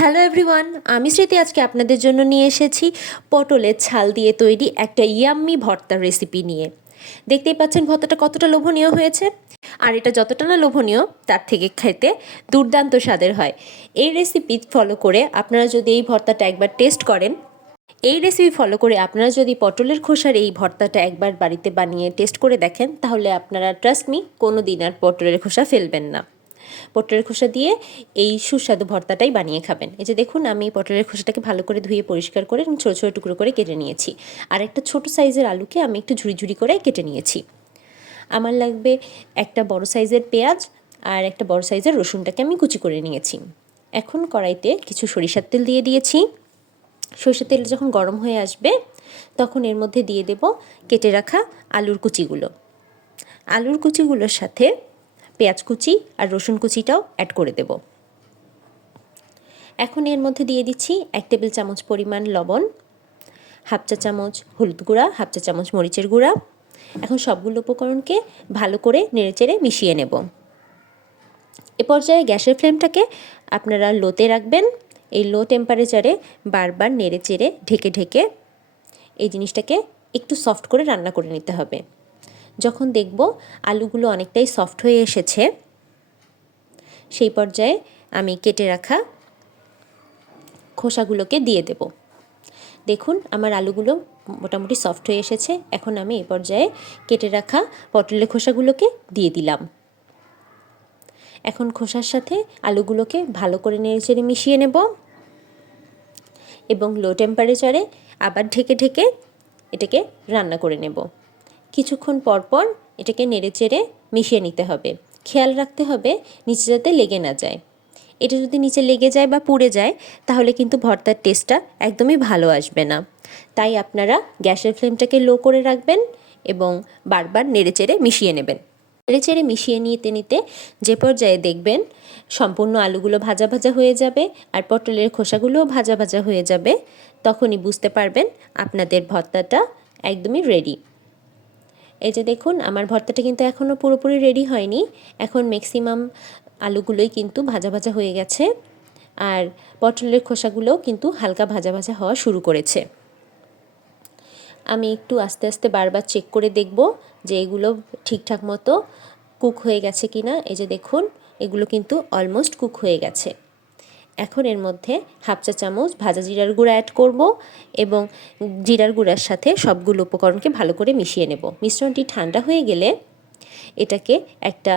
Hello everyone আমি স্মৃতি, আজকে আপনাদের জন্য নিয়ে এসেছি পটলের ছাল দিয়ে তৈরি একটা ইয়াম্মি ভর্তার রেসিপি নিয়ে। দেখতেই পাচ্ছেন ভর্তাটা কতটা লোভনীয় হয়েছে। আর এটা যতটা না লোভনীয়, তার থেকে খেতে দুর্দান্ত স্বাদের হয়। এই রেসিপি ফলো করে আপনারা যদি এই ভর্তাটা একবার টেস্ট করেন, এই রেসিপি ফলো করে আপনারা যদি পটলের খোসার এই ভর্তাটা একবার বাড়িতে বানিয়ে টেস্ট করে দেখেন, তাহলে আপনারা ট্রাস্ট মি কোনো দিন আর পটলের খোসা ফেলবেন না। পটলের খোসা দিয়ে এই সুস্বাদু ভর্তাটাই বানিয়ে খাবেন। এই যে দেখুন, আমি পটলের খোসাটাকে ভালো করে ধুয়ে পরিষ্কার করে ছোটো ছোটো টুকরো করে কেটে নিয়েছি। আর একটা ছোটো সাইজের আলুকে আমি একটু ঝুড়ি ঝুড়ি করে কেটে নিয়েছি। আমার লাগবে একটা বড় সাইজের পেঁয়াজ আর একটা বড় সাইজের রসুনটাকে আমি কুচি করে নিয়েছি। এখন কড়াইতে কিছু সরিষার তেল দিয়ে দিয়েছি। সরিষার তেল যখন গরম হয়ে আসবে, তখন এর মধ্যে দিয়ে দেব কেটে রাখা আলুর কুচিগুলো। আলুর কুচিগুলোর সাথে পেঁয়াজ কুচি আর রসুন কুচিটাও অ্যাড করে দেব। এখন এর মধ্যে দিয়ে দিচ্ছি এক টেবিল চামচ পরিমাণ লবণ, হাফ চা চামচ হলুদ গুঁড়া, হাফ চা চামচ মরিচের গুঁড়া। এখন সবগুলো উপকরণকে ভালো করে নেড়েচেড়ে মিশিয়ে নেব। এ পর্যায়ে গ্যাসের ফ্লেমটাকে আপনারা লোতে রাখবেন। এই লো টেম্পারেচারে বারবার নেড়ে চেড়ে ঢেকে ঢেকে এই জিনিসটাকে একটু সফট করে রান্না করে নিতে হবে। যখন দেখব আলুগুলো অনেকটাই সফট হয়ে এসেছে, সেই পর্যায়ে আমি কেটে রাখা খোসাগুলোকে দিয়ে দেব। দেখুন, আমার আলুগুলো মোটামুটি সফট হয়ে এসেছে। এখন আমি এ পর্যায়ে কেটে রাখা পটলের খোসাগুলোকে দিয়ে দিলাম। এখন খোসার সাথে আলুগুলোকে ভালো করে নেড়েচেড়ে মিশিয়ে নেব এবং লো টেম্পারেচারে আবার ঢেকে ঢেকে এটাকে রান্না করে নেব। কিছুক্ষণ পর পর এটাকে নেড়ে চেড়ে মিশিয়ে নিতে হবে। খেয়াল রাখতে হবে নিচে যাতে লেগে না যায়। এটা যদি নিচে লেগে যায় বা পুড়ে যায়, তাহলে কিন্তু ভর্তার টেস্টটা একদমই ভালো আসবে না। তাই আপনারা গ্যাসের ফ্লেমটাকে লো করে রাখবেন এবং বারবার নেড়ে চেড়ে মিশিয়ে নেবেন। নেড়ে চেড়ে মিশিয়ে নিতে নিতে যে পর্যায়ে দেখবেন সম্পূর্ণ আলুগুলো ভাজা ভাজা হয়ে যাবে আর পটলের খোসাগুলোও ভাজা ভাজা হয়ে যাবে, তখনই বুঝতে পারবেন আপনাদের ভর্তাটা একদমই রেডি এই যে দেখুন, আমার ভর্তাটা কিন্তু এখনও পুরোপুরি রেডি হয়নি। এখন ম্যাক্সিমাম আলুগুলোই কিন্তু ভাজা ভাজা হয়ে গেছে। আর পটলের খোসাগুলোও কিন্তু হালকা ভাজা ভাজা হওয়া শুরু করেছে। আমি একটু আস্তে আস্তে বারবার চেক করে দেখব যে এগুলো ঠিকঠাক মতো কুক হয়ে গেছে কি না এই যে দেখুন, এগুলো কিন্তু অলমোস্ট কুক হয়ে গেছে। এখন এর মধ্যে হাফ চা চামচ ভাজা জিরার গুঁড়া অ্যাড করব এবং জিরার গুঁড়ার সাথে সবগুলো উপকরণকে ভালো করে মিশিয়ে নেব। মিশ্রণটি ঠান্ডা হয়ে গেলে এটাকে একটা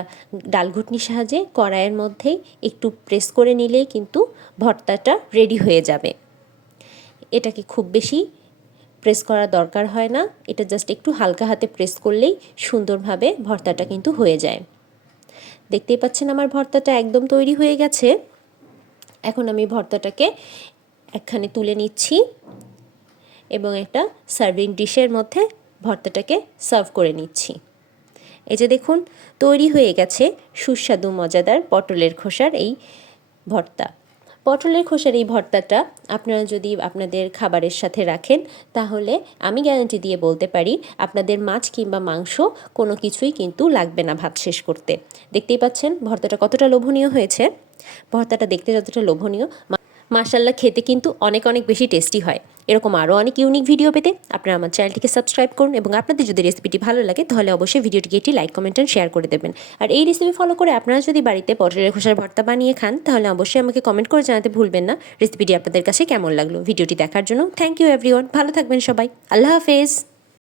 ডাল ঘুটনির সাহায্যে কড়াইয়ের মধ্যেই একটু প্রেস করে নিলেই কিন্তু ভর্তাটা রেডি হয়ে যাবে। এটাকে খুব বেশি প্রেস করার দরকার হয় না। এটা জাস্ট একটু হালকা হাতে প্রেস করলেই সুন্দরভাবে ভর্তাটা কিন্তু হয়ে যায়। দেখতেই পাচ্ছেন আমার ভর্তাটা একদম তৈরি হয়ে গেছে। এখন আমি ভর্তাটাকে একখানে তুলে নিচ্ছি এবং একটা সার্ভিং ডিশের মধ্যে ভর্তাটাকে সার্ভ করে নিচ্ছি। এই যে দেখুন, তৈরি হয়ে গেছে সুস্বাদু, মজাদার পটলের খোসার এই ভর্তা। পটলের খোসার এই ভর্তাটা আপনারা যদি আপনাদের খাবারের সাথে রাখেন, তাহলে আমি গ্যারান্টি দিয়ে বলতে পারি, আপনাদের মাছ কিংবা মাংস কোনো কিছুই কিন্তু লাগবে না ভাত শেষ করতে। দেখতেই পাচ্ছেন, ভর্তাটা কতটা লোভনীয় হয়েছে। ভর্তাটা দেখতে যতটা লোভনীয়। মাশাল্লাহ খেতে কিন্তু অনেক অনেক বেশি টেস্টি হয়। এরকম আরও অনেক ইউনিক ভিডিও পেতে আপনারা আমার চ্যানেলটিকে সাবস্ক্রাইব করুন এবং আপনাদের যদি রেসিপিটি ভালো লাগে, তাহলে অবশ্যই ভিডিওটিকে একটি লাইক কমেন্ট অ্যান্ড শেয়ার করে দেবেন। আর এই রেসিপি ফলো করে আপনারা যদি বাড়িতে পটলের খোসার ভর্তা বানিয়ে খান, তাহলে অবশ্যই আমাকে কমেন্ট করে জানাতে ভুলবেন না। রেসিপিটি আপনাদের কাছে কেমন লাগল? ভিডিওটি দেখার জন্য থ্যাংক ইউ এভরিওয়ান ভালো থাকবেন সবাই। আল্লাহ হাফেজ।